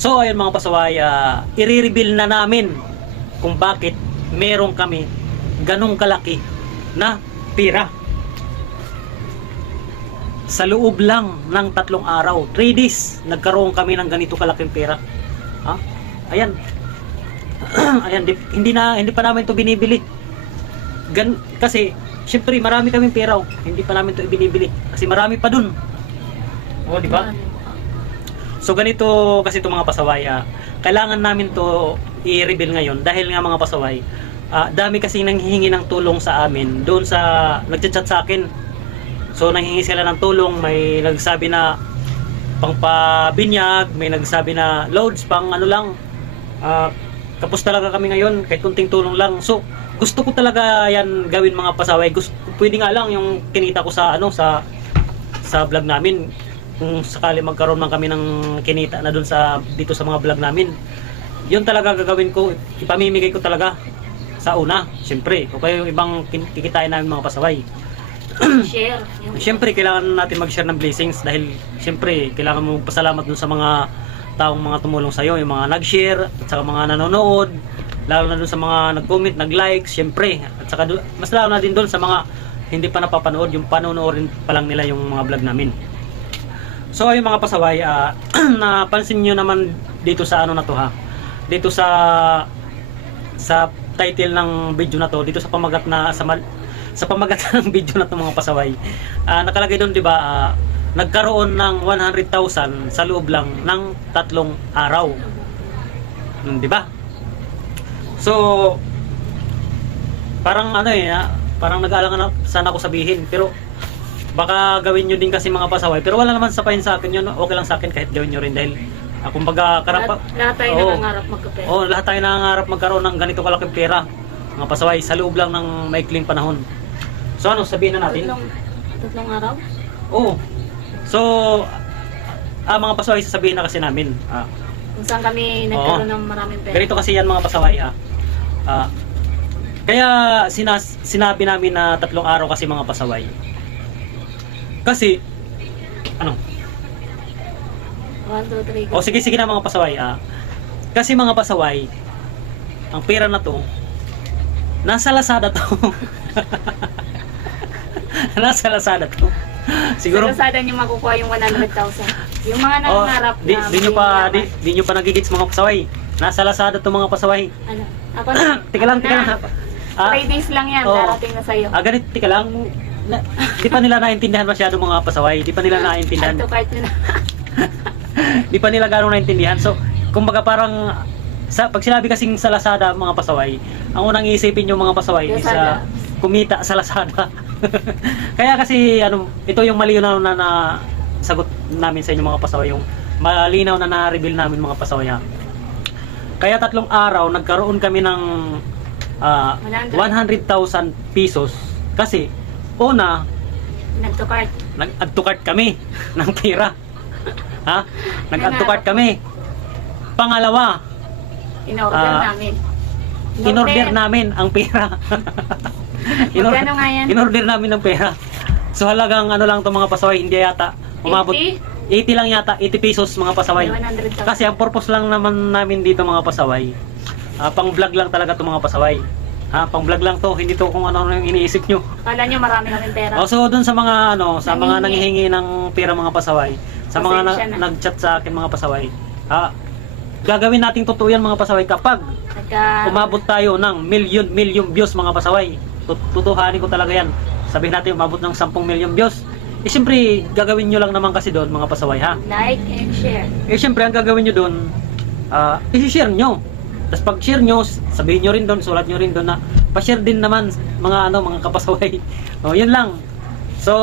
So ayun mga pasaway, i-reveal na namin kung bakit meron kami ganong kalaki na pira. Sa loob lang ng 3 araw, 3 days, nagkaroon kami ng ganito kalaking pera. Ha? Ayan. Ayan, hindi pa namin to binibili. Kasi syempre marami kaming pera, hindi pa namin to ibinibili kasi marami pa dun. Oh, di ba? So ganito kasi itong mga pasaway, kailangan namin to i-reveal ngayon dahil nga mga pasaway, dami kasi nanghihingi ng tulong sa amin doon sa nagchat-chat sa akin. So nanghihingi sila ng tulong, may nagsabi na pangpabinyag, may nagsabi na loads pang ano lang, kapos talaga kami ngayon kahit kunting tulong lang. So gusto ko talaga yan gawin mga pasaway. Pwede nga lang yung kinita ko sa ano sa vlog namin, kung sakali magkaroon man kami ng kinita na dun sa dito sa mga vlog namin, yun talaga gagawin ko, ipamimigay ko talaga sa una, syempre. O kaya yung ibang kikitain namin mga pasaway. Share. Syempre kailangan natin mag-share ng blessings dahil syempre kailangan mo magpasalamat dun sa mga taong mga tumulong sa iyo, yung mga nag-share at saka mga nanonood, lalo na dun sa mga nag-comment, nag-like, syempre. At saka mas lalo na din dun sa mga hindi pa napapanood, yung panonoorin pa lang nila yung mga vlog namin. So ayun mga pasaway, napansin nyo naman dito sa ano na to ha, dito sa title ng video na to, dito sa pamagat na sa pamagat ng video na to mga pasaway, nakalagay doon, di ba, nagkaroon ng 100,000 sa loob lang ng 3 araw, di ba? So parang ano parang nag-aalangan sana ako sabihin, pero baka gawin nyo din kasi mga pasaway, pero wala naman sa sa akin yun, okay lang sa akin kahit gawin nyo rin dahil kumbaga lahat tayo nangangarap magkapera. Lahat tayo nangangarap magkaroon ng ganito kalaking pera mga pasaway sa loob lang ng maikling panahon. So ano, sabihin na natin? 3 araw? Oo. So mga pasaway, sasabihin na kasi namin Kung saan kami nagkaroon ng maraming pera. ganito kasi yan mga pasaway. Kaya sinabi namin na 3 araw kasi mga pasaway. Kasi ano? 1, 2, 3. O sige na mga pasaway. Kasi mga pasaway, ang pera na to nasa Lazada to. Nasa Lazada to. Siguro sa Lazada nyo makukuha yung 100,000. Yung mga nangangarap na di nyo pa nagigits mga pasaway. Nasa Lazada to mga pasaway. Ano? Ako na. Teka lang. 3 days lang yan, darating na sa'yo. Ganit, teka lang. Di pa nila naintindihan masyado mga pasaway. Di pa nila naintindihan. Add to cart nyo na. Di pa nila gano'ng naintindihan. So, kumbaga parang pag sinabi kasing sa Lazada mga pasaway, ang unang iisipin yung mga pasaway is kumita sa Lazada. Kaya kasi ito yung malinaw na sagot namin sa inyo mga pasaway, yung malinaw na na-reveal namin mga pasaway. Kaya 3 araw nagkaroon kami ng 100,000 pesos kasi una, nag-add to cart kami ng pera. Nag-add to cart kami. Pangalawa, in-order namin ang pera. Magkano nga yan? In-order namin ang pera. So halagang ano lang to mga pasaway, hindi yata umabot 80 lang yata, 80 pesos mga pasaway. Kasi ang purpose lang naman namin dito mga pasaway, pang vlog lang talaga to mga pasaway. Pang vlog lang to, hindi to kung ano yung iniisip nyo. Akala nyo marami kaming pera. So dun sa mga sa mga nanghihingi ng pera mga pasaway, sa mga nag-chat sa akin mga pasaway, gagawin nating totoo yan mga pasaway kapag umabot tayo ng million views mga pasaway. Tutuhanin ko talaga yan. Sabihin natin umabot ng 10 million views. Siyempre gagawin nyo lang naman kasi doon mga pasaway like and share. Siyempre ang gagawin nyo doon, i-share nyo. Tapos pag share nyo, sabihin nyo rin doon, sulat nyo rin doon na pa-share din naman mga kapasaway. Yun lang. So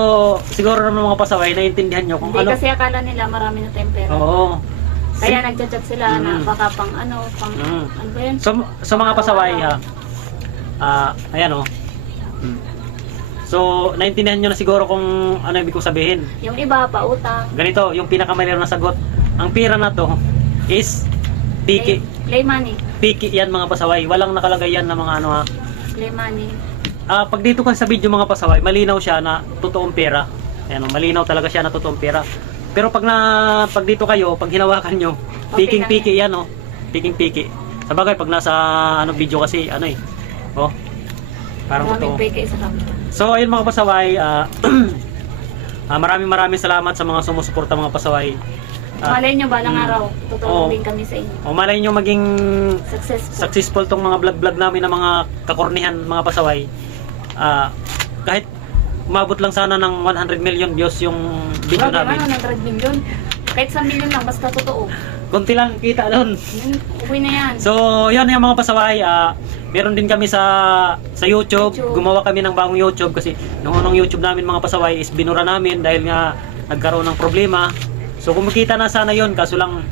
siguro naman mga pasaway naiintindihan nyo kung hindi kasi akala nila marami na tayong pera. Oo. Kaya nagchat-chat sila na baka pang ano ba yun? So mga pasaway, ayan So naintindihan nyo na siguro kung ano ibig kong sabihin. Yung iba pa utang. Ganito, yung pinakamalinaw na sagot. Ang pera na to is piki. Play money. Piki yan mga pasaway. Walang nakalagay yan na mga Play money. Pag dito kasi sa video mga pasaway, malinaw siya na totoong pera. Ayan malinaw talaga siya na totoong pera. Pero pag dito kayo, pag hinawakan nyo, Okay piking-piki yan, oh. Piking-piki. Sa bagay, pag nasa video kasi, oh, parang Maraming totoo. peke sa camera. So, ayun mga pasaway, maraming salamat sa mga sumusuporta mga pasaway. Malay nyo, balang araw, Oo. tutulong din kami sa inyo. O malay nyo maging Successful. successful tong mga vlog namin ng mga kakornihan, mga pasaway. Kahit umabot lang sana ng 100 million views yung video Grabe, namin. ano, nag-100 million. Kahit 1 million lang, basta totoo. Konti lang kita doon. Okay na yan. So, yun yung mga pasaway. Meron din kami sa YouTube. YouTube. Gumawa kami ng bagong YouTube kasi nung unang YouTube namin mga pasaway is binura namin dahil nga nagkaroon ng problema. So, kumikita na sana yun kaso lang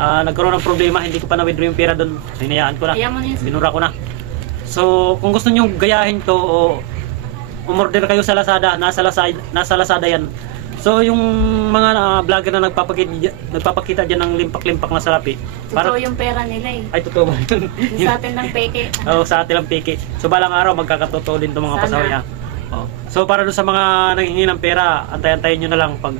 nagkaroon ng problema. Hindi ko pa na-withdraw yung pera doon. So, hinayaan ko na. Kaya mo na yun. Binura ko na. So, kung gusto nyo gayahin to o umorder kayo sa Lazada, nasa Lazada yan. So, yung mga vlogger na nagpapakita dyan ng limpak-limpak na salapi. Totoo yung pera nila eh. Ay, totoo ba yun? Yung sa atin lang peke. Oo, sa atin lang piki. So, balang araw, magkakatotoo din itong mga Sana. pasaway. Oh. So, para doon sa mga nanghihingi ng pera, antay-antayin nyo na lang. Pag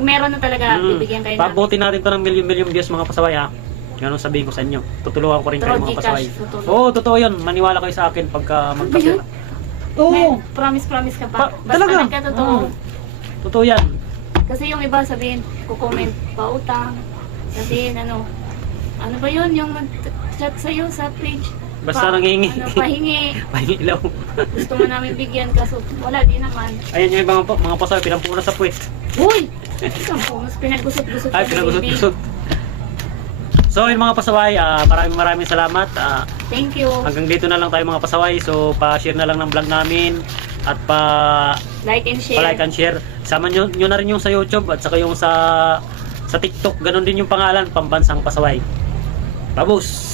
meron na talaga, bibigyan kayo namin. Pabutin natin to ng million views mga pasaway, ha. Ganun sabihin ko sa inyo. Tutulungan ko rin kayo Through mga Gcash, pasaway. tutulong. Oo, totoo yun. Maniwala kayo sa akin pagka magpapera. yun? Oo, Promise ka pa. Basta talaga. nagkatotoo. Oo. Totoo yan. Kasi yung iba sabihin, kukomment pa utang. Sabihin ano ba yun yung mag-chat sa'yo sa page? Basta nanghihingi. Pahingi. Pahingi ilaw. Gusto mo namin bigyan kaso wala, di naman. Ayan yung ibang mga pasaway, pinampuna sa puwet. Uy! Isang pumas, pinagusot-gusot Ay, ka na, baby. pinagusot-gusot. So, yun mga pasaway, maraming salamat. Thank you. Hanggang dito na lang tayo mga pasaway. So, pa-share na lang ng vlog namin at Like and share. pa-like and share. Sama nyo na rin yung sa YouTube at saka yung sa TikTok. Ganon din yung pangalan, Pambansang Pasaway. Babus!